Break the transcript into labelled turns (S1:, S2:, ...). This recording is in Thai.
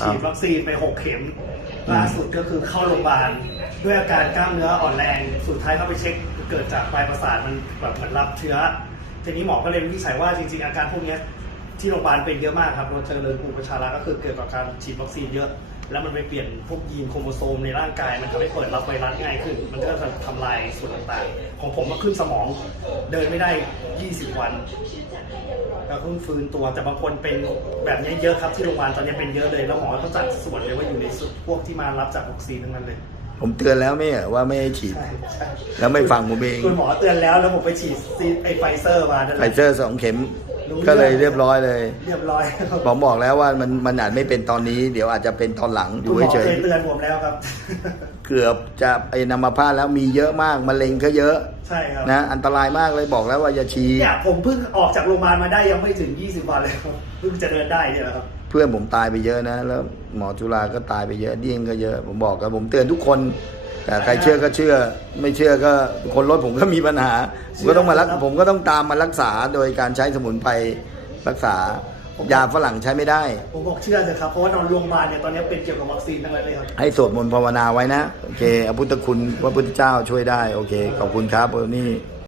S1: ฉีดวัคซีนไป 6 เข็มล่าสุดก็คือเข้าโรงพยาบาลด้วยอาการกล้ามเนื้ออ่อนแรง สุดท้ายเขาไปเช็คเกิดจากปลายประสาทมันแบบเหมือนรับเชื้อ ทีนี้หมอก็เลยวินิจฉัยว่าจริงๆ อาการพวกนี้ที่โรงพยาบาลเป็นเยอะมากครับเราเจริญภูมิประชารักก็คือเกิดจากการฉีดวัคซีนเยอะ แล้วมันไปเปลี่ยนพวกยีนโครโมโซมในร่างกาย มันทำให้เปิดรับไวรัสง่ายขึ้น มันก็จะทำลายส่วนต่างๆ ของผมมาขึ้นสมองเดินไม่ได้ 20 วัน ก็เพิ่งฟื้นตัวแต่บางคนเป็นแบบนี้เยอะครับที่โรงพยาบาลตอนนี้เป็นเยอะเลยแล้วหมอเขาจัดส่วนเลยว่าอยู่ในสุดพวกที่มารับจากวัคซีนทั้งนั้นเลย
S2: ผมเตือนแล้วไม่เหรอว่าไม่ให้ฉีด
S1: ใช่ใช่
S2: แล้วไม่ฟังผมเอง
S1: คุณหมอเตือนแล้วแล้วผมไปฉีดซีไอไฟเซอร์มานั่นแห
S2: ไฟ
S1: ละ
S2: เซอร์สองเข็ม
S1: รู้
S2: ก็เลย
S1: เรื่อง
S2: เรียบร้อยเลย
S1: เรียบร้อย
S2: ผมบอกแล้วว่ามันมันอาจไม่เป็นตอนนี้ เดี๋ยวอาจจะเป็นตอนหลังอ
S1: คุ
S2: ยู่
S1: ณหมอ
S2: เฉย
S1: เคยเตือนผมแล้วครับ
S2: ๆเกือบจะไอ้นำมาพาตแล้วมีเยอะมากมะเร็งก็เยอะ
S1: ใช่ครับ
S2: นะอันตรายมากเลยบอกแล้วว่าอย่าฉีด
S1: เนี่ยผมเพิ่งออกจากโรงพยาบาลมาได้ยังไม่ถึง 20 วันเลยครับเพิ่งจะเดินได้เนี่ยแหละครับ
S2: เพื่อนผมตายไปเยอะนะ แล้วหมอจุฬาก็ตายไปเยอะเดี้ยงก็เยอะ ผมบอกกันผมเตือนทุกคน แต่ใครเชื่อก็เชื่อไม่เชื่อก็คนรถผมก็มีปัญหาผมก็ต้องมารักผมก็ต้องตามมารักษาโดยการใช้สมุนไพรรักษายาฝรั่งใช้ไม่ได้
S1: ผมบอกเชื่อเถอะครับ เพราะว่านอนโรงพยาบาลเนี่ยตอนนี้เป็นเกี่ยวกับวัคซีนทั้งนั้นเลยครับ
S2: ให้สวดมนต์ภาวนาไว้นะ โอเคอพุทธคุณพระพุทธเจ้าช่วยได้ โอเค ขอบคุณครับวันนี้